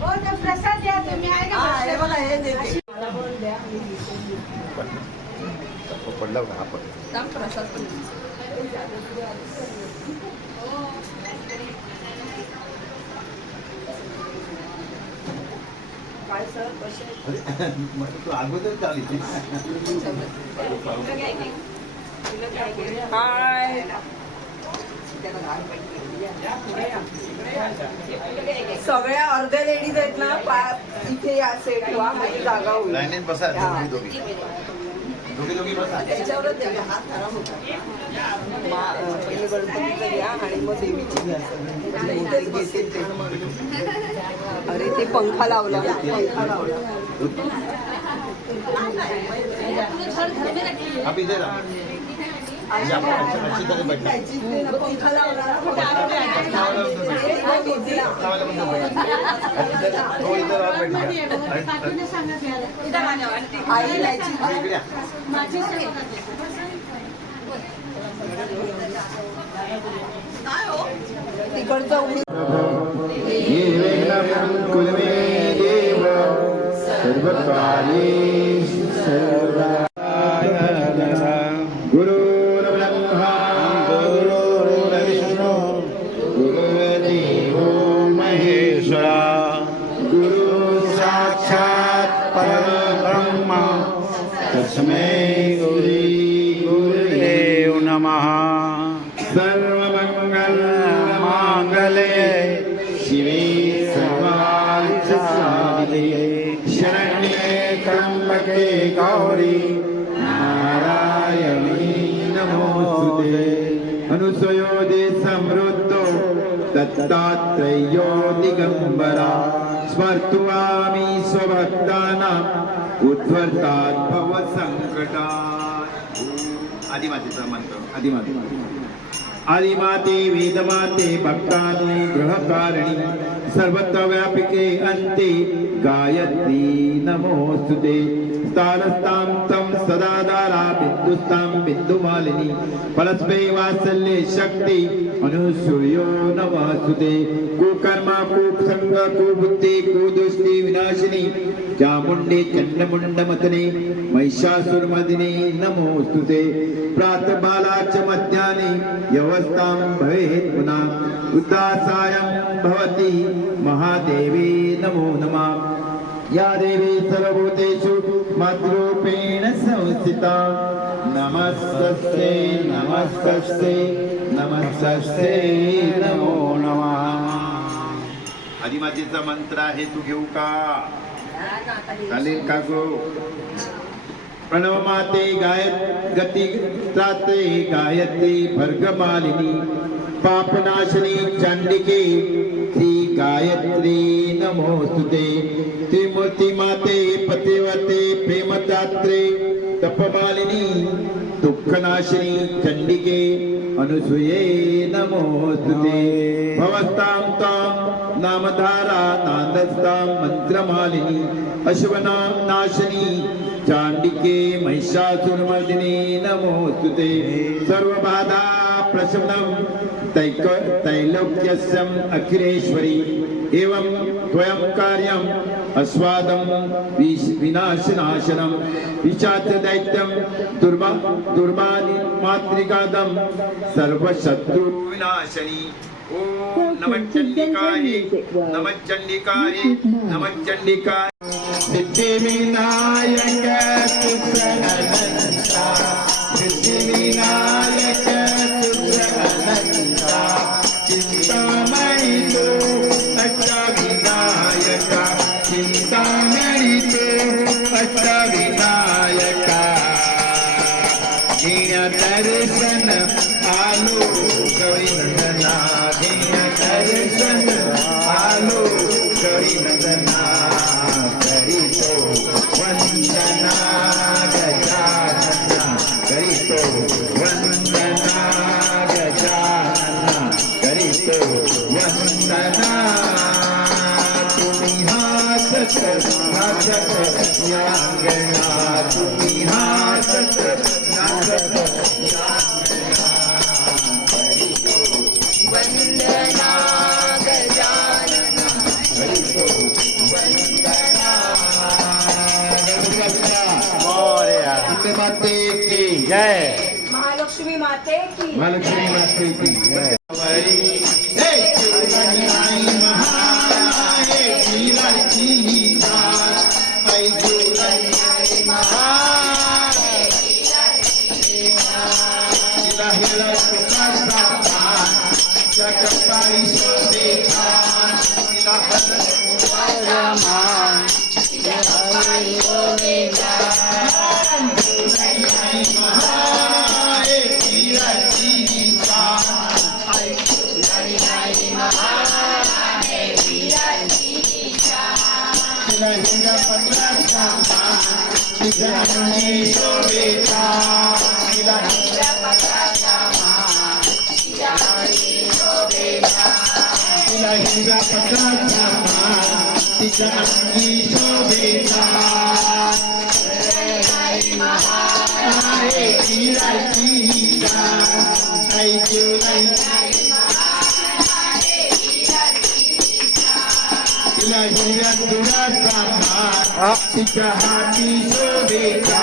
प्रसाद द्या तुम्ही आहे का? हे बघा हे देते. पडला होता आपण प्रसाद काय सर कसे तू अगोदर चाली हाय सगळ्या अर्ध्या लेडीज आहेत ना इथे या सेट वा माझी जागा होईल. लाईनीत बसा दोघी दोघी बसा. त्याच्यावरच द्या. हात खराब होता. पहिले गणपतीचं घ्या आणि मग देवीची घ्या. इथेच घेते ते. अरे ते पंखा लावला पंखा लावला. आप इधर आ. अच्छी तरह बैठना. पंखा लावला तो इधर आ बैठ आई लायची तिकडचं उघडून गुरुर्ब्रह्मा गुरुर्विष्णु गुरुर्देवो महेश्वरा गुरु साक्षात् परब्रह्म तस्मै गुरुदेव नमः. सर्वमंगल मांगल्ये शिवे सर्वार्थसाधिके शरण्ये त्र्यंबके गौरी नारायणी नमोस्तुते. अनुसयोदे समृद्धो दत्तात्रेयो दिगंबरा स्मर्तुवामि स्वभक्तानां उद्धर्तात् भवसंकटात्. आदिमातेचा मंत्र. आदिमाते आदिमाते वेदमाते भक्तानु ग्रहकारिणी सर्वत्र व्यापिके अन्ते गायत्री नमोस्तुते. स्थानस्तां तं सदा दारा बिन्दुस्तां बिन्दुमालिनी परस्मै वात्सल्ये शक्ति अनुसूयो नमस्तुते. कुकर्मा कुसंग कुबुद्धि कुदुष्टि विनाशिनी चामुण्डे चण्डमुण्डमतने महिषासुरमर्दिने नमोस्तुते. प्रातःबाला च मध्याह्ने यवस्थां भवेत् पुनः उदासायं भवति महादेवी नमो नमः. या देवी सर्वभूतेषु मातृरूपेण संस्थिता नमस्तस्यै नमस्तस्यै नमस्तस्यै नमो नमः. आदिमातेचा मंत्र आहे. तू घेऊ का? चालेल का गो? प्रणव माते गती त्राते गायत्री भर्गमालिनी पापनाशिनी चांडिके श्री गायत्री नमोस्तुते. त्रिमूर्ति माते पतिवते प्रेमदात्रे तपमालिनी दुःखनाशिनी चंडिके अनुसूये नमोस्तुते. भवस्तां तां नामधारा नादस्तां मंत्रमालिनी अश्वनां नाशिनी चांडिके महिषासुरमर्दिनी नमोस्तुते. सर्वबाधा प्रशमनं त्रैलोक्यस्यम् अखिलेश्वरी एवं त्वयं कार्यम् अस्वादं विनाशनाशनं विचात्रदैत्यं दुर्मात्रिकादं सर्वशत्रु विनाशनी. ओम नमः चंडिकाय नमः चंडिकाय नमः चंडिकाय. सिद्धिविनायक पुत्रअनंता सिद्धिविनायक पुत्रअनंता चिंतामणि तो अष्टविनायक चिंतामणि तो अष्टविनायक. जिन दर्शन आलो गौरीनंदना जिन दर्शन आलो गौरीनंदना करितो वंदना गजानना करितो वंदना गजानना करितो वंदना. तुम्ही हासत नाचत यांगणा तुम्ही हासत नाचत वंदना गजानना करितो जय महालक्ष्मी माते की महालक्ष्मी माते की जय हे चुरणी आई महाए गिरती आई चुरणी आई महाए हिला हिला सुखाचा जगपाई सोदेचा हिला हिला मान जगपाई सोदेचा चुरणी आई महाए गिरती आई चुरणी आई महाए गिरती हिला हिला पत्राचा जगपाई सोदेचा हिला हिला पत्राचा तिला हिरा पत्राचा तिच्या अंगी शोभेचा आहे हिराची आई चुराई तिला हिरा दुराचा तिच्या हाती शोभेचा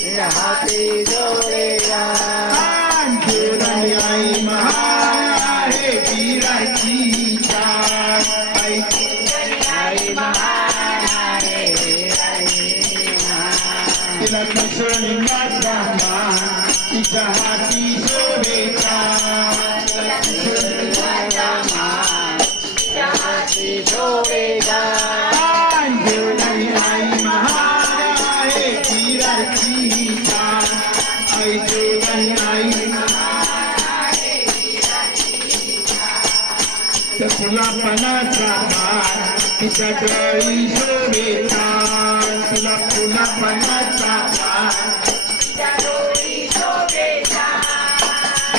तिला हाती जोडेगा चुरणी आई महाए गिरती आई आई महाए तिला किशोरी माझा तिच्या हाती शोभेचा तिला किशोरी माझा तिच्या हाती शोभेचा चुरणी आई महाए गिरती आई चुरणी आई तुला पणाचा मार तिच्या डोळी शोभेचा तुला तुला पणाचा मार तिच्या डोळी शोभेचा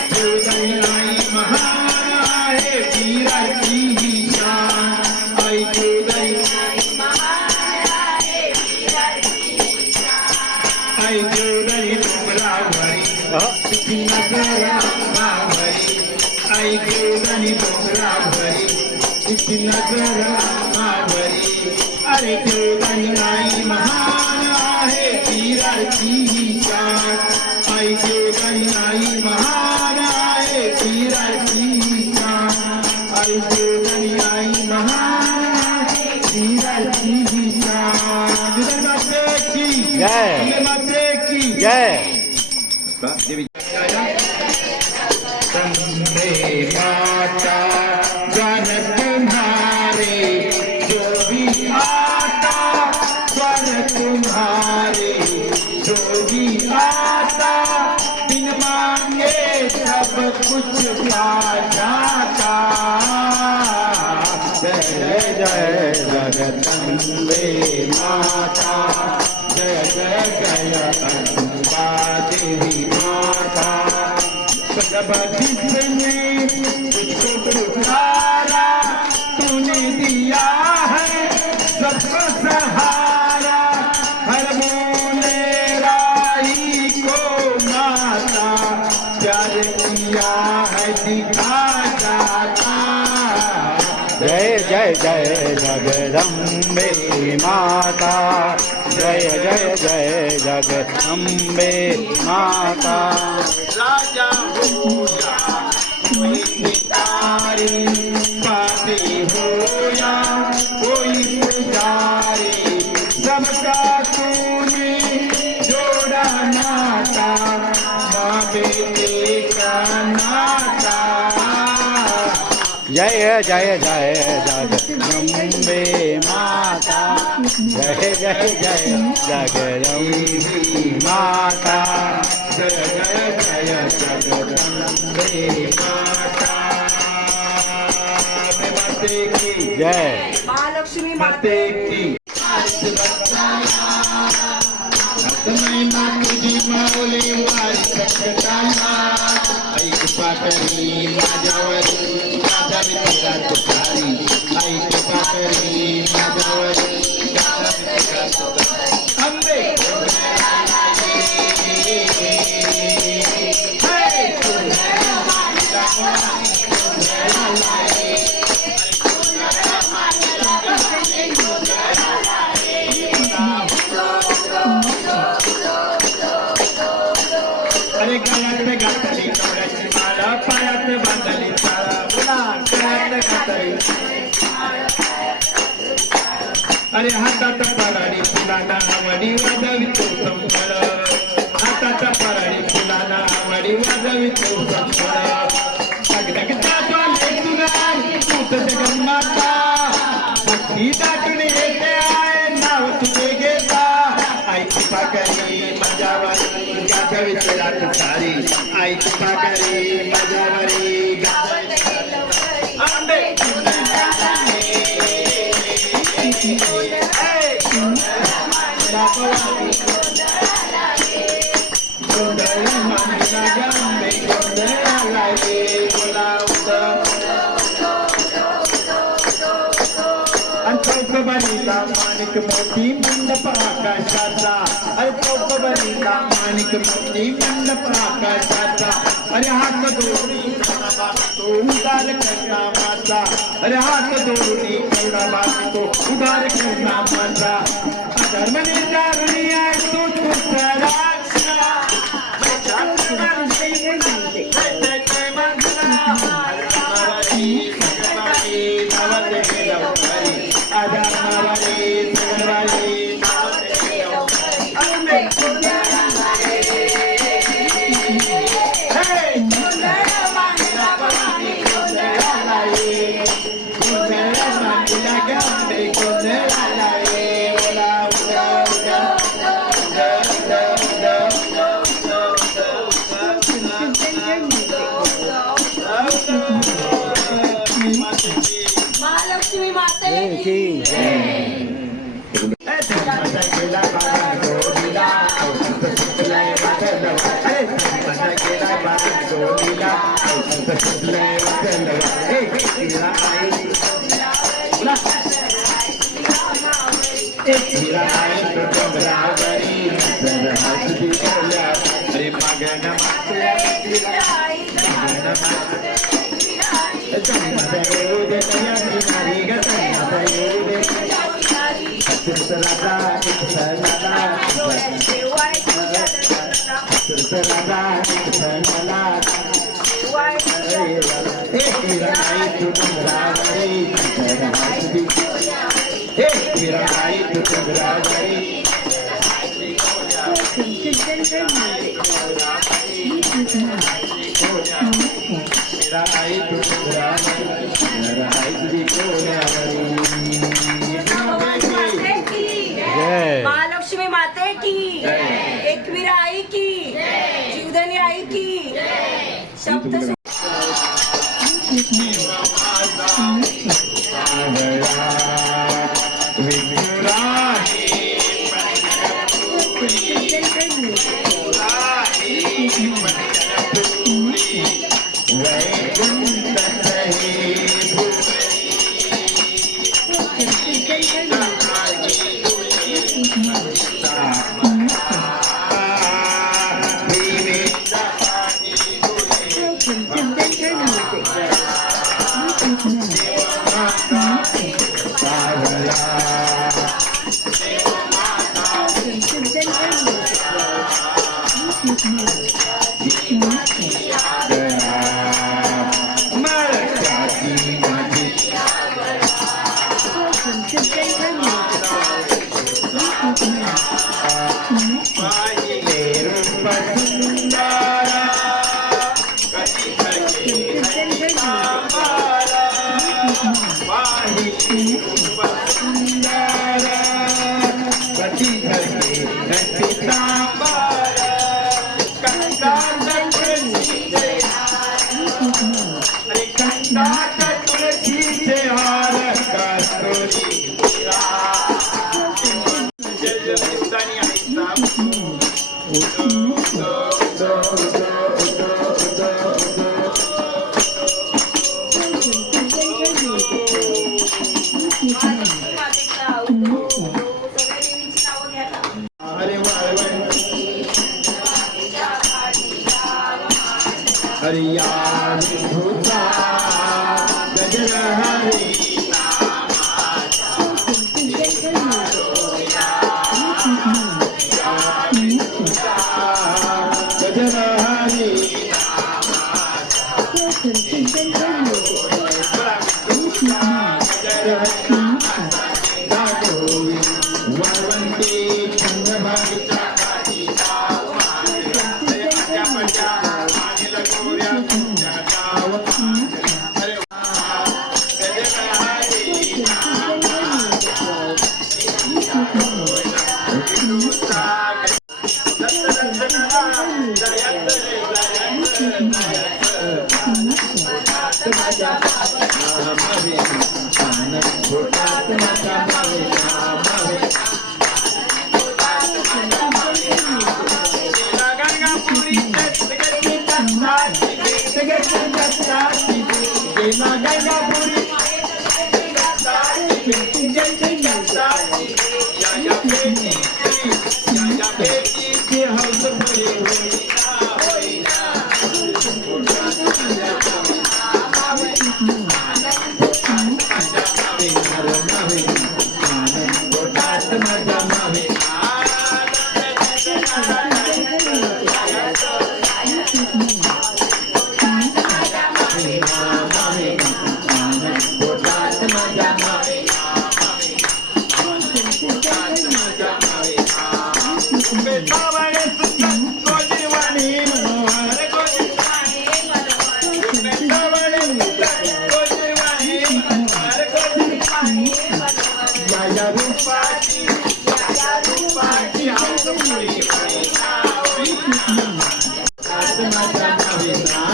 चुरणी आई महान आहे वीराची शान आई चुरणी आई महान आहे वीराची शान आई चुरणी डोंगरावरी तिची नजर अंगावरी आई चुरणी डोंगरावरी तिची नजर अंगावरी अरे चुरणी आई महान आहे वीराची शान आई चुरणी आई महान आहे वीराची शान आई चुरणी आई महान आहे वीराची शान विदर्भ माते की जय माते की जय वंदे माता गण तुम्हारे जो भी आता स्वर तुम्हारे जो भी आता बिन मांगे सब कुछ पा जाता जय जय जगदम्बे माता जय जय जगदम्बा देवी माता जब जिसने तुझको पुकारा तूने दिया है सबको सहारा हर मोने राई को माता प्यार किया है दिखा जाता जय जय जय जगदम्बे माता जय जय जय जगदम्बे माता राजा हो या कोई भिखारी पापी हो या कोई पुजारी सबका तूने जोड़ा नाता माँ बेटे का नाता जय जय जय जगदम्बे माता जय जय जय जगदम्बे माता जय जय जय जगदम्बे माता माते की जय महालक्ष्मी माते माते की महिमा तुझी माऊली वारी सकटाना ऐक पाकरी माझ्यावरी माझा विठ्ठला तुकारी ऐक पाकरी माझ्यावरी माझा विठ्ठला तुकारी अंबे अरे हातात पराडी फुलाना वडी वाजवितो संबळ हातात पराडी फुलाना वडी वाजवितो संबळ जगजगता स्वाले तुला तूत जगन्माता भक्ती दाटून येते आहे नाव तुझे घेता आई कृपा करी माझ्यावरी गाजवितो रात सारी आई कृपा करी माझ्यावरी गाजवितो आंबे चौकबरीला माणिक मोती मंडप आकाशाचा अरे चौकबरीला माणिक मोती मंडप आकाशाचा अरे हात दोरी तो उदार करना माझा अरे हात दोरी केवढा बाकी तो उदार करना माझा धर्मने जागणी आहे तो महालक्ष्मी माते की महालक्ष्मी माते की एकवीरा आई की जीवधनी आई की शब्द रूपाची त्या रूपाची हात पुढे वळणावी. माझ्या नवीना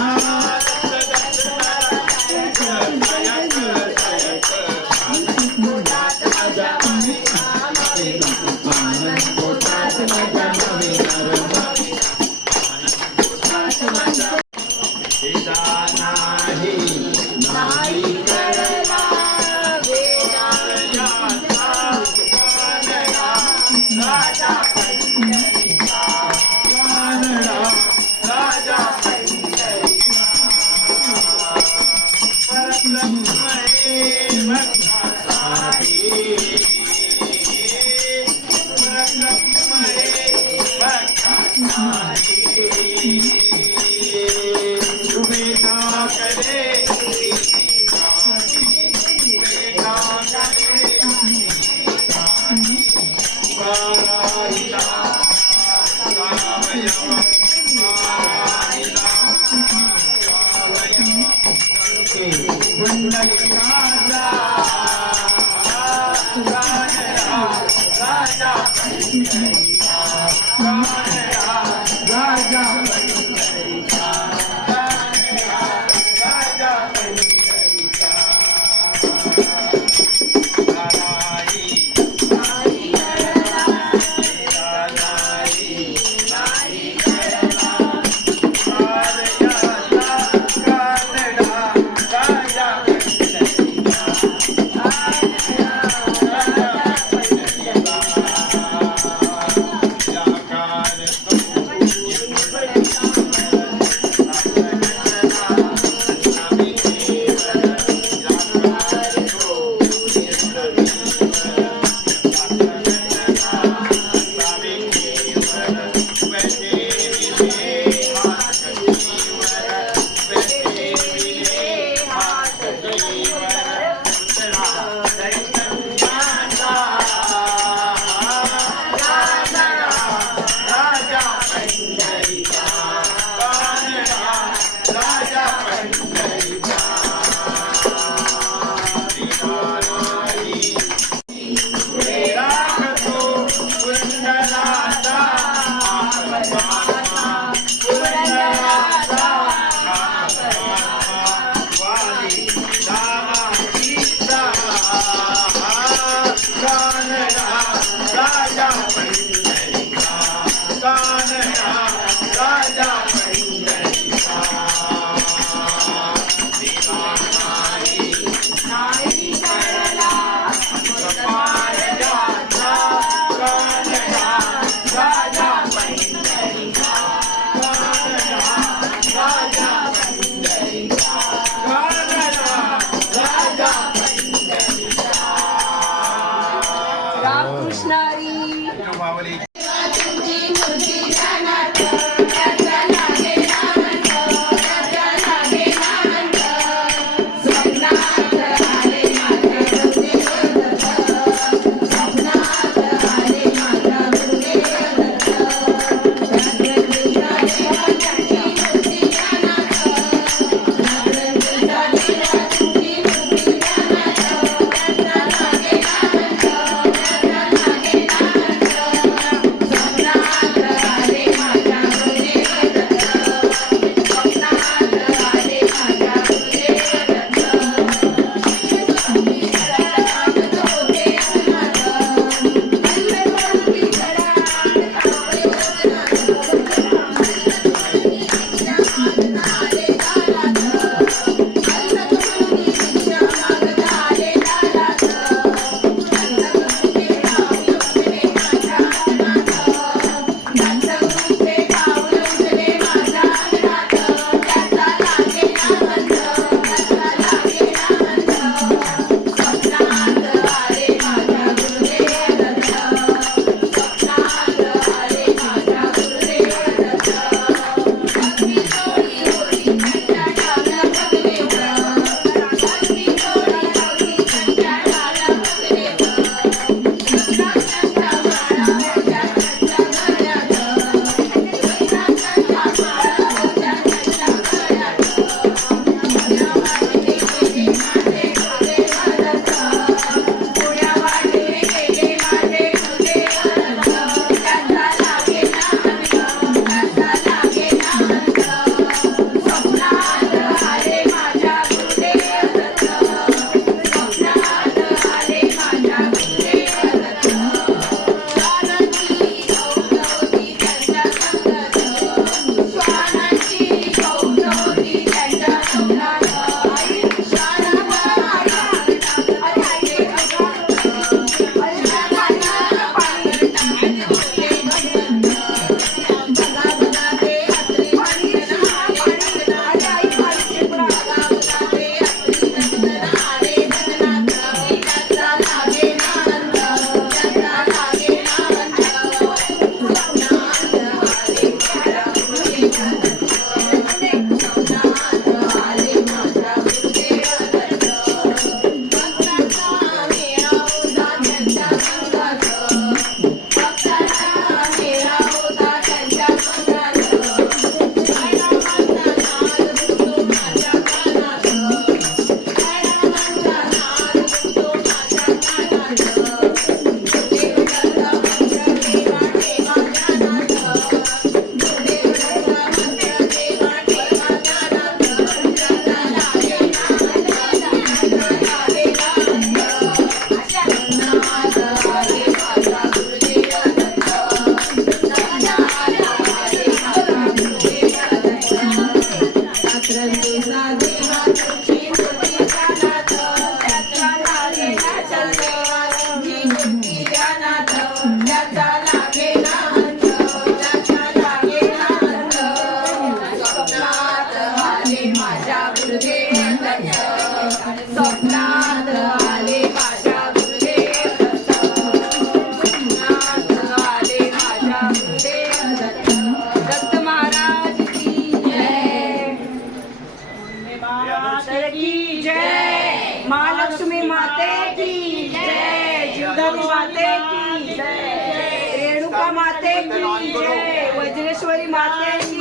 महालक्ष्मी माते की जय, जीवदानी माते की जय, रेणुका माते की जय, वज्रेश्वरी माते की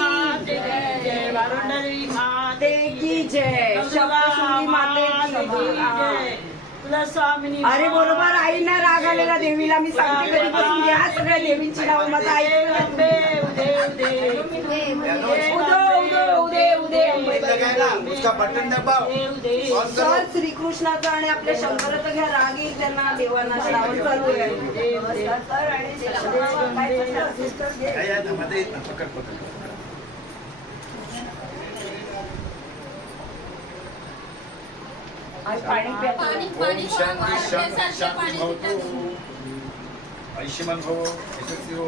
जय, वारुंडरी माते की जय, सप्तशृंगी माते की जय. अरे बरोबर आईना राग आलेला देवीला. मी सांगते कधीपासून घ्या सगळ्या देवींची नाव माझा आई उसका बटन दबाव. सर श्रीकृष्णाचा आणि आपल्या शंकराचा घ्या राग येईल त्यांना देवांना. श्रावण चालू आहे. सर आणि मध्ये पकड पकड. पाणी प्या. ओम शांती शांती शांती भवतु. आयुष्यमान भव, यशस्वी हो.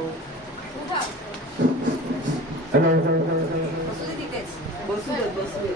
बसू दे, बसू दे.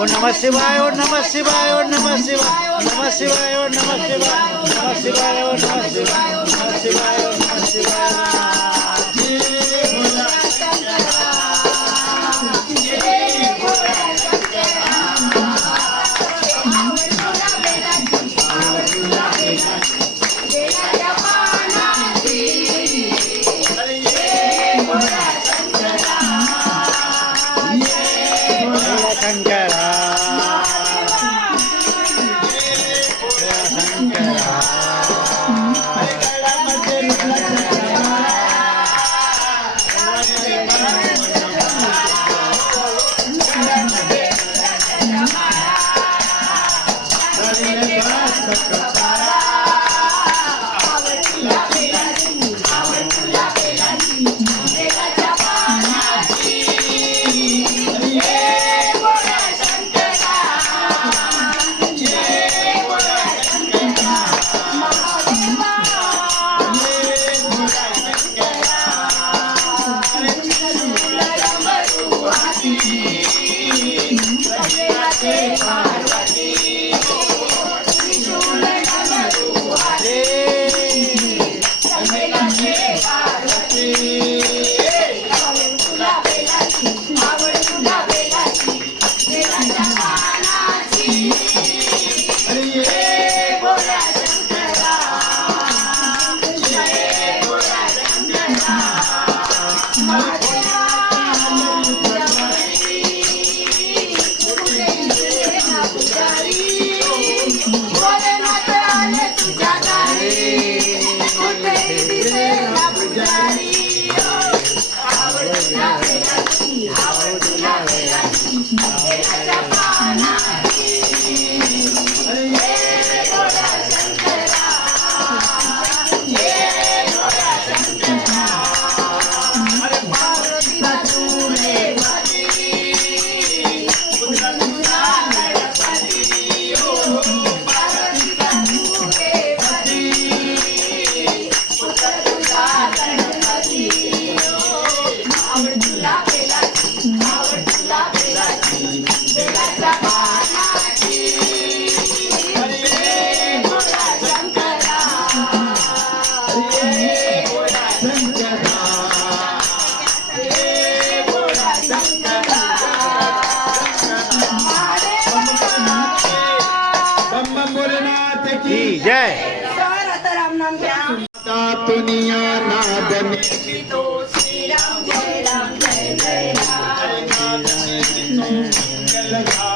ओम नमः शिवाय, ओम नमः शिवाय, ओम नमः शिवाय, ओम नमः शिवाय, ओम नमः शिवाय, नमः शिवाय, ओम नमः शिवाय, नमः शिवाय, ओम नमः शिवाय. श्रीराम घ्या दुनिया नादने तो श्रीराम जय राम जय जय राम नादने तो मंगलगा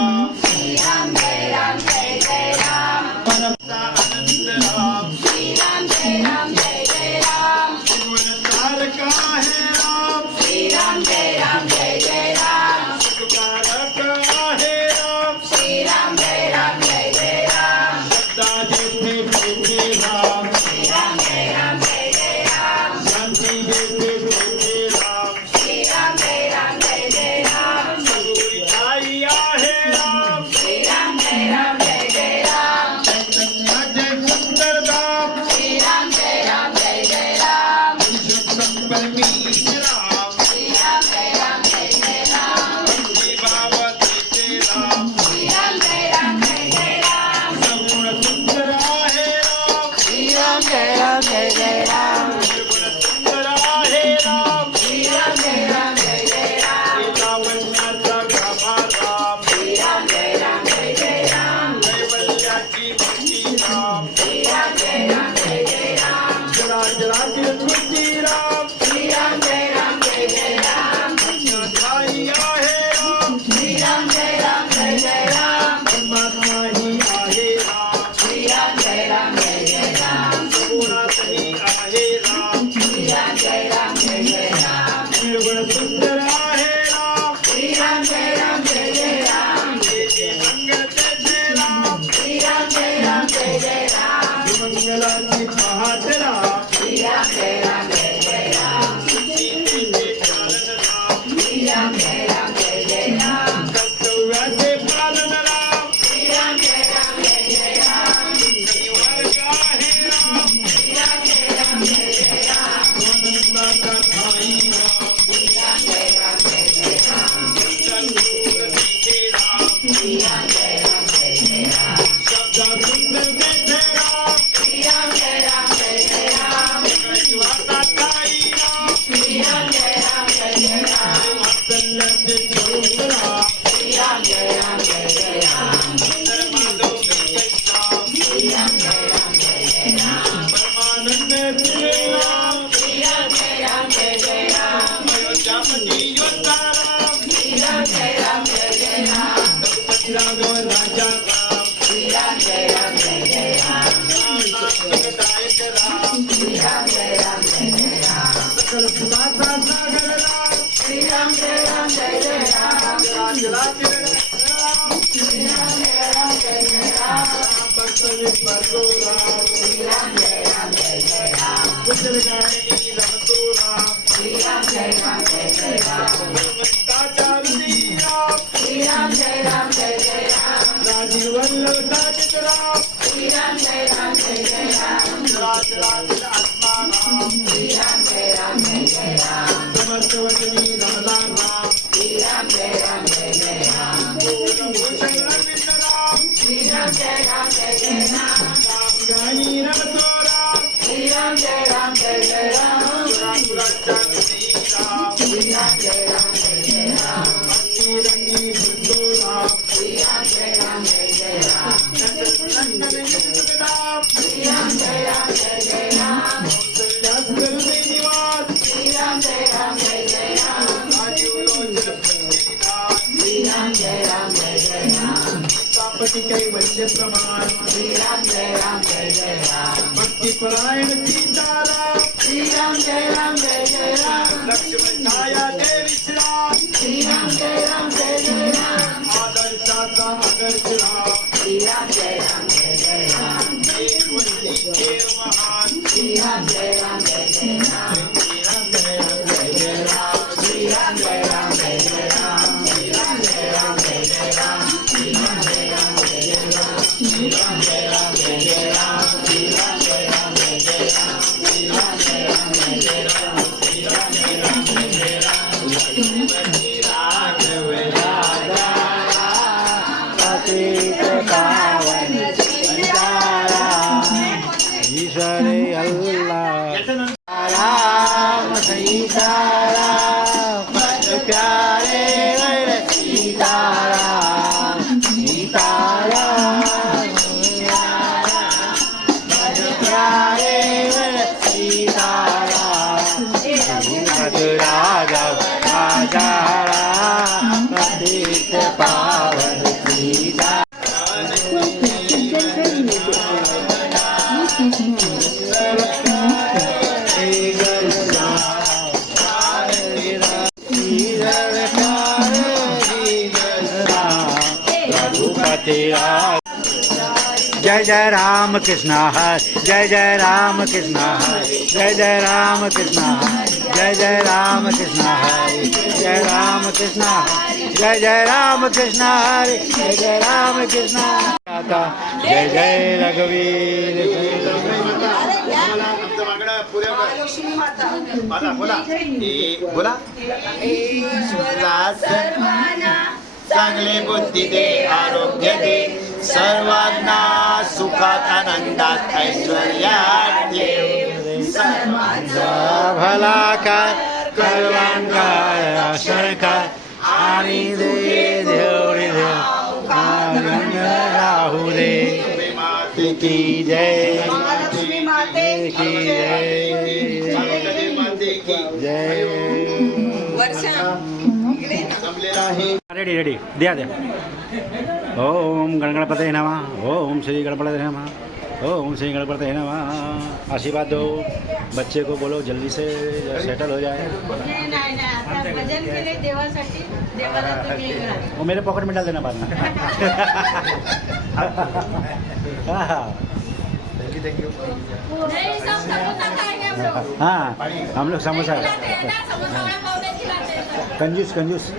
श्रीराम जय राम जय जय राम परमसा आनंद राम श्रीराम जय राम जय जय राम जीवन तारका है राम श्रीराम जय राम जय जय राम सुखकारक आहे राम श्रीराम जय राम जय जय राम सदा जेथे तेथे राम श्रीराम जय राम जय जय राम शांती जेथे तेथे राम श्रीराम जय राम जय जय राम सगुरी आई आहे राम श्रीराम जय राम जय जय राम चैतन्य जय सुंदर राम श्रीराम जय राम जय जय राम पुरुषोत्तम परमेश राम श्रीराम जय राम जय जय राम भक्ती भाव तेथे राम श्रीराम जय राम जय जय राम सगुण सुंदर आहे राम श्रीराम जय राम जय जय राम निर्गुण सुंदर आहे राम श्रीराम जय राम जय जय राम लावण्याचा गाभा राम श्रीराम जय राम जय जय राम कैवल्याची भक्ती राम श्रीराम जय राम जय जय राम जराजरातील कृती राम श्रीराम जय राम जय जय राम ज्ञाताई आहे राम श्रीराम जय राम जय जय राम परमात्माही आहे राम श्रीराम जय राम जय जय राम गुणातही आहे राम श्रीराम जय राम जय जय राम निर्गुण सुंदर आहे राम श्रीराम जय राम जय जय राम तेथे मंगल तेथे राम श्रीराम जय राम जय जय राम मंगलाची पहाट राम श्रीराम जय राम जय जय राम तेथे पालन राम श्रीराम जय राम जय जय राम कर्तव्याचे पालन राम श्रीराम जय राम जय जय राम निवर्ग आहे राम श्रीराम जय राम जय जय राम आनंदाचा ठाई राम श्रीराम जय राम जय जय राम संतूर तेथे राम श्रीराम जय राम जय जय राम शब्दा सुंदर तेथे राम श्रीराम जय राम जय जय राम कैवाता ठाई राम श्रीराम जय राम जय जय राम वात्सल्याचे स्वरूप राम श्रीराम जय राम जय जय राम माधव राम श्रीराम जय राम जय जय राम परमानंद प्रिय राम श्रीराम जय राम जय जय राम अयोध्यापती योद्धा राम श्रीराम जय राम जय जय राम राघव राजा राम श्रीराम जय राम जय जय राम नाथदायक राम श्रीराम जय राम जय जय राम सकल सुखाचा सागर राम श्रीराम जय राम जय जय राम राजराजे राम श्रीराम जय राम जय जय राम भक्त विस्मतो राम श्रीराम जय राम जय जय राम गुजर गायनी रमतो राम श्रीराम जय राम जय जय राम भक्ताचारी राम श्रीराम जय राम जय जय राम राजीव वल्लभाचित राम श्रीराम जय राम जय जय राम राजराज आत्मा राम श्रीराम जय राम जय जय राम समर्थ वचनी रमला राम श्रीराम जय राम जय जय राम भूषण रविंद्र राम श्रीराम जय राम जय जय राम राम गायनी रमतो राम श्रीराम जय राम जय जय राम रामपुराचा राम श्रीराम जय राम जय जय राम भक्ती रंगी बुद्धो राम श्रीराम जय राम जय जय राम नंदन राम श्रीराम जय राम जय जय राम कौशल्यास करुणे निवास श्रीराम जय राम जय जय राम राजीव लोचन प्रतिनाथ श्रीराम जय राम जय जय राम सीतापती कैवल्य प्रमाण श्रीराम जय राम जय जय राम भक्ती परायण सीताराम श्रीराम जय राम जय जय राम लक्ष्मण छाया देवी राम श्रीराम जय राम जय जय राम आदर्शाचा आदर्श राम श्रीराम जय राम जय जय राम एक वंदी देव महान श्रीराम जय राम जय जय राम श्रीराम जय राम जय जय राम श्रीराम जय राम जय जय राम श्रीराम जय राम जय जय राम श्रीराम जय राम जय जय राम श्रीराम जय राम जय जय राम श्रीराम जय राम जय जय राम श्रीराम जय राम जय जय राम श्रीराम जय राम जय जय राम राघव राजा पतित पावन सीताराम ईश्वर अल्लाह राम सीताराम बड़ प्यारे मेरे सीताराम सीताराम बड़ प्यारे जय जय राम कृष्ण हरे जय जय राम कृष्ण हरे जय जय राम कृष्ण हरे जय जय राम कृष्ण हरे जय राम कृष्ण हरे जय जय राम कृष्ण हरे जय जय राम कृष्ण जय जय रघुवीर आमचं मागणं पुऱ्या कर. महालक्ष्मी माता बोला बोला बोला ईश्वरा सर्वांना चांगले बुद्धी दे आरोग्य दे सर्वांना सुखात आनंदात ऐश्वर्यात ठेव सर्वांचा भला कर सर्वांकार आशंकार आणि दे देवरी देव राहू दे माते की जय महालक्ष्मी माते की जय माते की जय वर्षा इकडे ना. जमलेला आहे. रेडी रेडी द्या द्या ओम गणगणपते नमः ओम श्री गणपते नमः ओम श्री गणपते नमः आशीर्वाद दो बच्चे को बोलो जल्दी से सेटल हो जाए नाही नाही आता भजन केले देवासाठी देवाला तुम्ही वेगळा. वो मेरे पॉकेट में डाल देना बाद में नहीं सब समोसा खाएंगे हम लोग हाँ हम लोग समोसा खिलाते हैं ना समोसा वाला पाव नहीं खिलाते हैं कंजूस कंजूस